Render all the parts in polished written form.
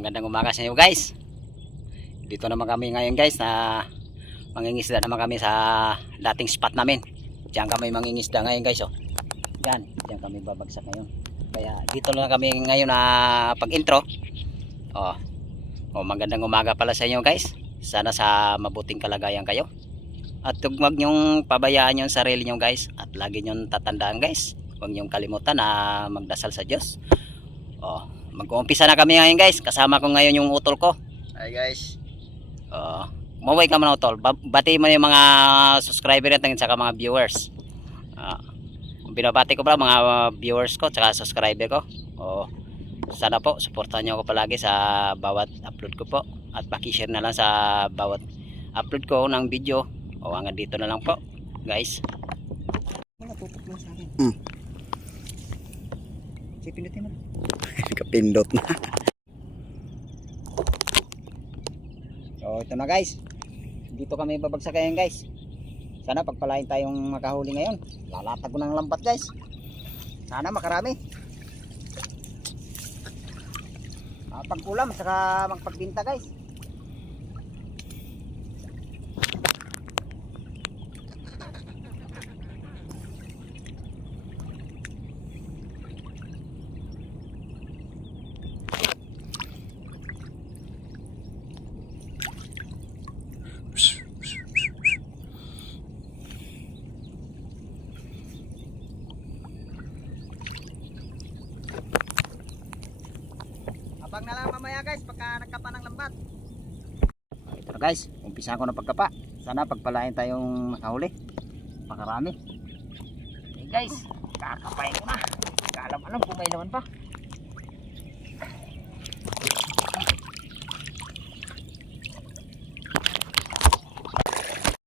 magandang umaga sa inyo guys. Dito naman kami ngayon guys na mangingisda naman kami sa dating spot namin. Diyan kami mangingisda ngayon guys oh. Diyan kami babagsak ngayon. Kaya dito na kami ngayon na pag-intro. Oh. Oh, magandang umaga pala sa inyo guys. Sana sa mabuting kalagayan kayo. At huwag niyong pabayaan yung sarili niyo guys. At lagi niyong tatandaan guys. Huwag niyong kalimutan na magdasal sa Diyos. Oh, mag-uumpisa na kami ngayon guys. Kasama ko ngayon yung utol ko. Hi guys. Maway ka muna utol. Bati mo yung mga subscriber natin at saka mga viewers. Binabati ko pala mga viewers ko at saka subscriber ko. Sana po suportahan nyo ako palagi sa bawat upload ko po. At pakishare na lang sa bawat upload ko ng video. Hanggang dito na lang po guys. Tutok mo sa akin. Pindutin mo. Kapindot na. So ito na guys. Dito kami babagsak ngayon guys. Sana pagpalain tayong makahuli ngayon. Lalatag ko ng lambat guys. Sana makarami. Pag-ulam saka magpagbinta guys. Abang na lang mamaya guys pagka nagkapa ng lambat. Ito na guys, umpisa ko na pagkapa. Sana pagpalain tayong makahuli. Makarami. Okay guys, kakapain ko na. Kaalam-alam kung may laman pa.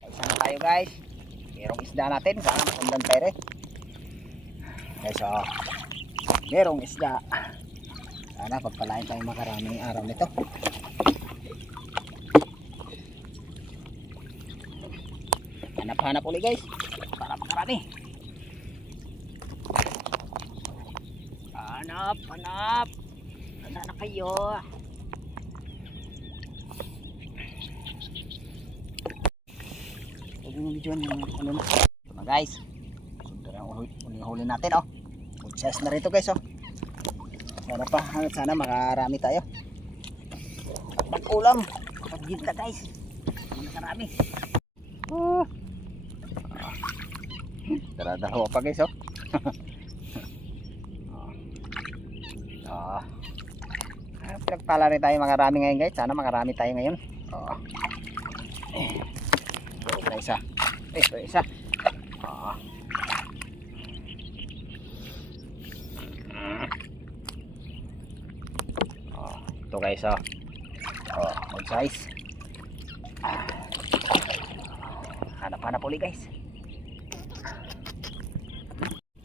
Isa na tayo guys. Merong isda natin. Sana makundan tayo rin. Guys, merong isda. Sana pagpalain tayong makaraming araw nito. Hanap-hanap ulit guys para makarami. Hanap na kayo. Huwag yung video yung ano na. Ito na guys. Sundan ang huli natin oh. Good size na rito guys oh. Sana makarami tayo. Mag-ulam. Pag-ginta guys. Makarami. Dalawa pa guys oh. Pinagpala rin tayo makarami ngayon guys. Sana makarami tayo ngayon. Ito isa. Ito isa. Ito guys good size. Hanap-hanap ulit guys.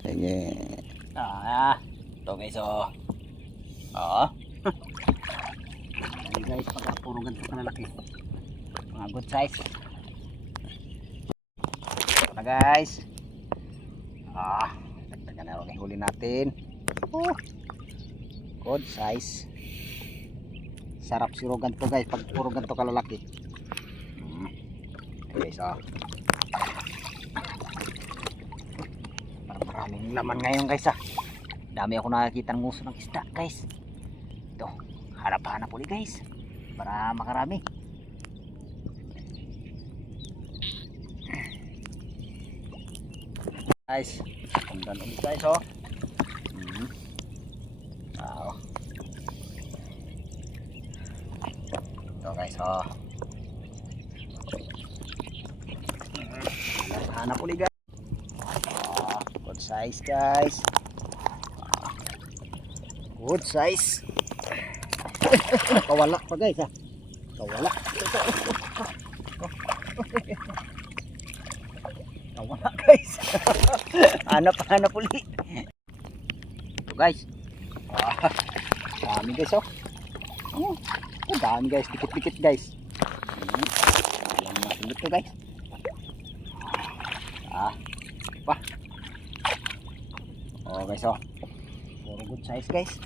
Sige. Ito guys Ayan guys, pagka puro ganito kalalaki. Mga good size. Ito na guys. Dagdagan na rin huli natin. Good size. Sarap si ganito guys pag puro ganito kalalaki. Okay, maraming laman ngayon guys Dami ako nakakita ng nguso ng isda guys. Ito, hanap-hanap ulit guys para makarami. Guys, sundan ulit guys Ito guys hanap ulit guys. Good size guys. Good size. Kawala pa guys Kawala. Kawala guys. Hanap ulit. Ito guys. Dami guys dami guys. Dikit-dikit guys. Alam natin dito guys. Guys puro good size guys.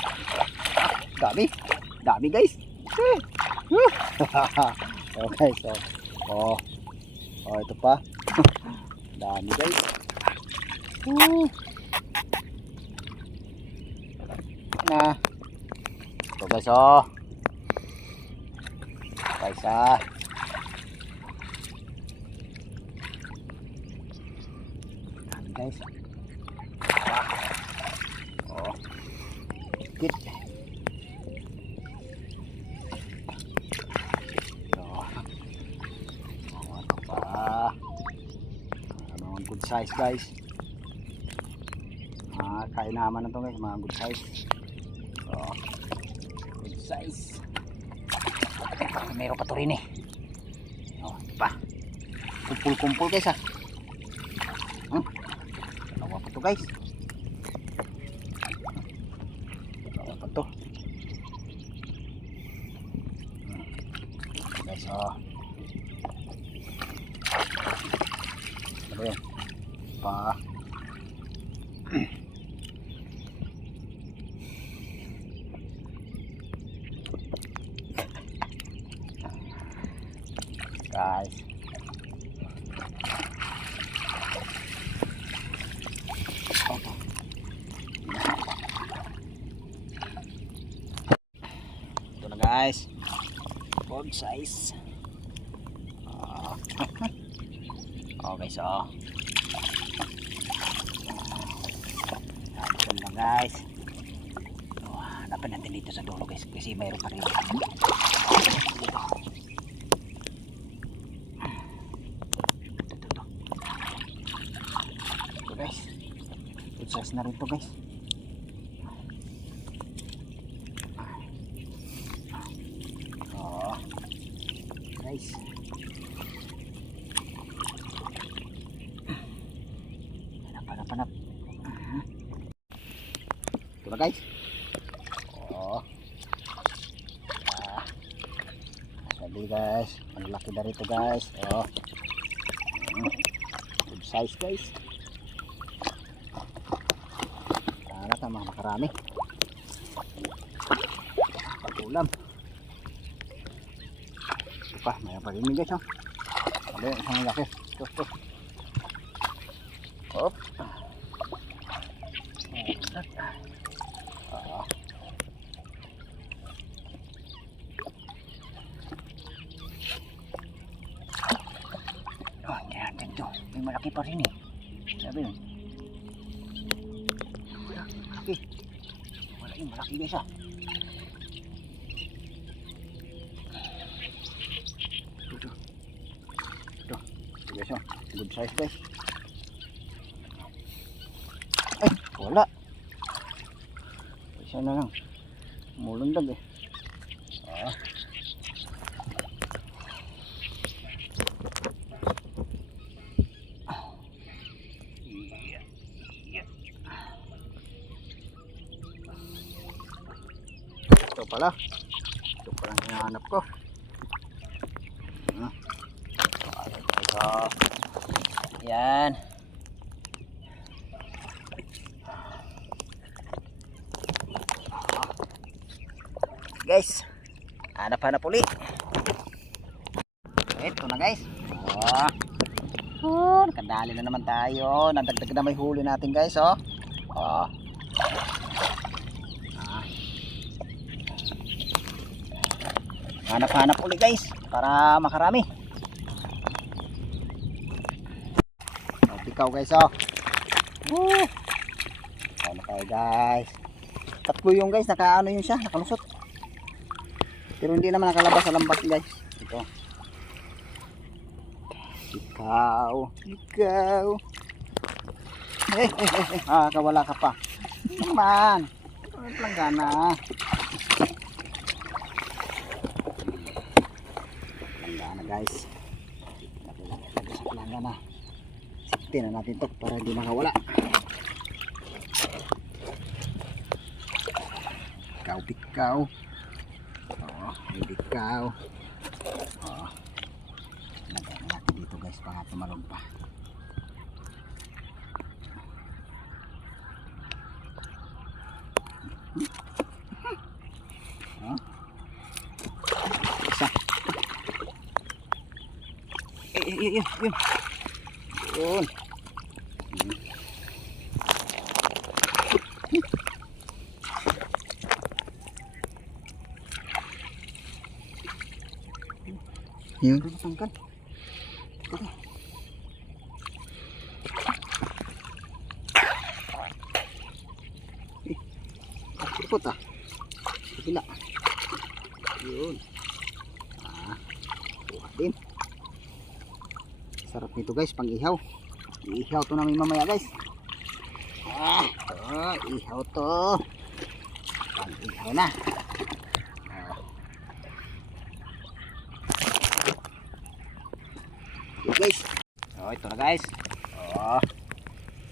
Dami guys. Okay, so. Oh. Oh, ito pa. Dami guys. Na. Ito guys, oh. Guys, ah. Dami guys. Oh. Ikit. Good size guys. Kain naman na to guys, mga good size. Oh, good size. Meron pa to rin eh. Oh, ito pa. Kumpul-kumpul guys ah. Dalawa pa to guys. Dalawa pa to. Guys, oh. Ano ba yun? Pa guys, ito na guys, good size. Okay, so ito na guys. Hanapan natin dito sa dulo guys, kasi mayroon pa rin. Ito guys, good size na rin to guys. Oh guys, hanap. Ito na guys. Oh. Sabi guys, malaki na rito guys. Oh. Good size guys. Sana tama makarami. Pag-ulam. Ito pa, may pag-inig guys. Oh. Sabi, isang malaki. Ito. Hop. May malaki pa rin eh. Sabi yun. Malaki guys ah. Ito guys oh. Good size guys. Ay, wala. Isa na lang. Mulundag eh. Ito pala. Ito pala hinahanap ko. Yan. Guys, hanap-hanap ulit. Ito na guys. Nakadali na naman tayo. Nadagdag na may huli natin guys. Hanap-hanap ulit guys para makarami. Ikaw guys Ano kayo guys. Tatlo yung guys, nakaano yun siya, nakalusot. Pero hindi naman nakalabas sa lambat guys. Ito. Ikaw. Kawala ka pa. Naman. Langgana. Langgana guys. Langgana. Sipin na natin to para hindi makawala. Ikaw. Ikaw. Lagyan natin dito guys para tumalog pa. Yun. Yun. Yun. Tangkal. Okay. Sipot ah. Kabila. Yun. Kuha din. Sarap nito guys, pang ihaw. Ihaw to namin mamaya guys. Ihaw to. Pang ihaw na. Okay guys. Ito na guys.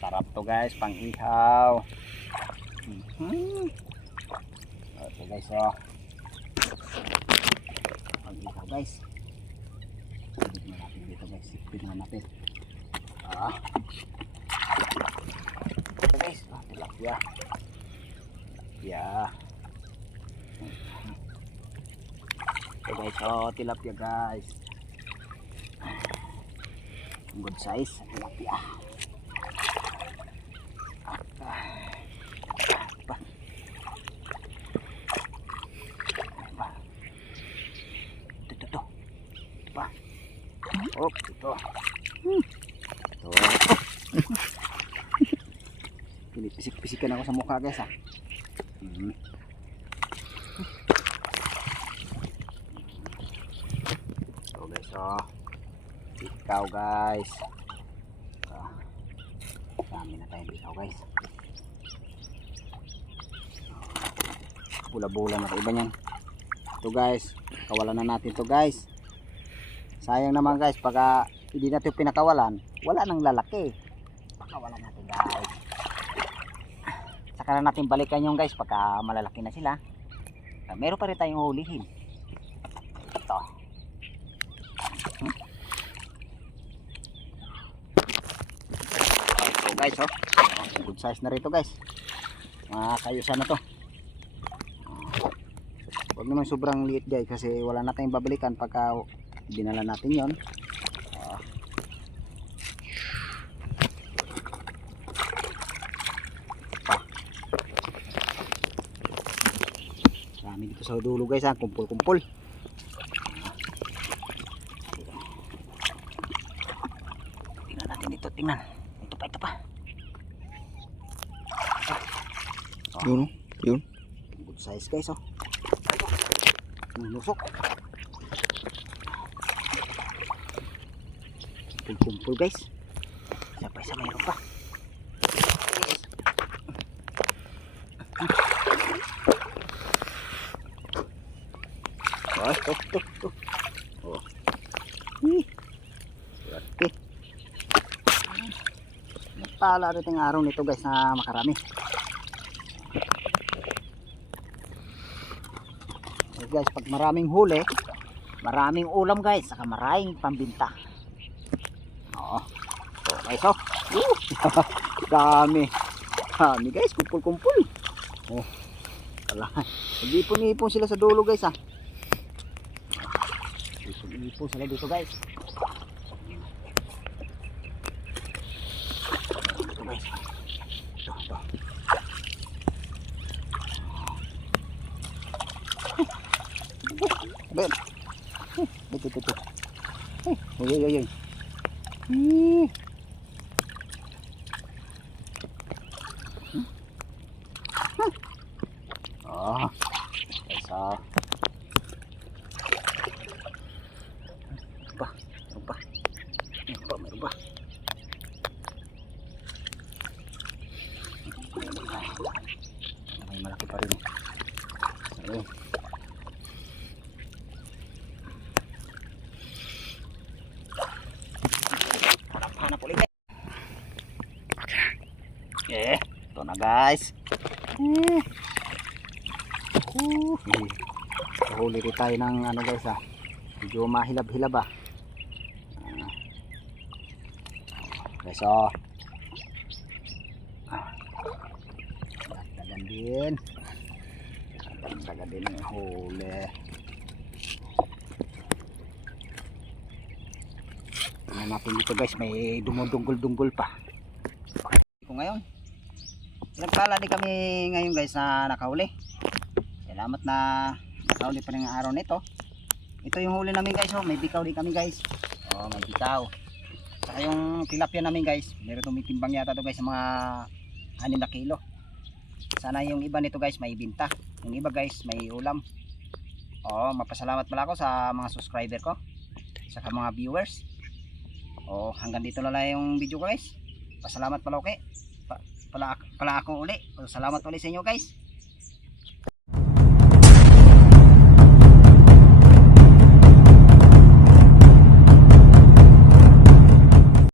Sarap to guys, pang ihaw. Okay guys, pang ihaw guys. Sipit na natin dito guys. Sipit na natin. Okay guys, tilapia. Okay guys, tilapia guys. Good size tilapia. Ito. Pinipisik-pisikan ako sa mukha guys So guys, ikaw guys. Dami na tayong ikaw guys. Bula-bula na iba niyan. Ito guys, kawalan na natin to guys. Sayang naman guys, pagka hindi natin pinakawalan, wala nang lalaki. Pakawalan natin guys. Saka na natin balikan yung guys pagka malalaki na sila. Meron pa rin tayong hulihin. Ito. Ito guys, good size na rito guys. Kayusan na to. Huwag naman sobrang liit guys kasi wala na tayong babalikan pagka dinala natin yon. Marami dito sa dulo guys, kumpul-kumpul. Tingnan natin ito, tingnan. Ito pa. Yun. Good size guys Nusok. Kumpul guys. Isa mayroon pa. Ito. Laki. Natala rin ang araw nito guys na makarami. Guys, pag maraming huli, maraming ulam guys, saka maraming pambinta. So guys, dami guys, kumpul-kumpul. Nag-ipon-ipon sila sa dulo guys ipon sila dito guys. Ito guys. Ito. Ben. Ito. Oy. Meron ba? May malaki pa rin. Ayun. Hanap ulit. Ito na guys. Huli rin tayo ng ano guys medyo mahilab-hilab guys dagan din ang huli. Tingnan natin dito guys, may dumudunggol-dunggol pa. Ko ngayon. Ilang pala din kami ngayon guys na nakahuli. Salamat na nakahuli pa rin ang araw nito. Ito yung huli namin guys, oh. May bikaw din kami guys. Oh, may bikaw. Saka yung tilapia namin guys, meron tumitimbang yata to guys sa mga 6 na kilo. Sana yung iba nito guys may binta. Yung iba guys may ulam. Oh, mapasalamat pala ako sa mga subscriber ko. Saka mga viewers. Oh, hanggang dito na lang yung video guys. Pasalamat pala okay. Pala ako uli. Salamat ulit sa inyo guys.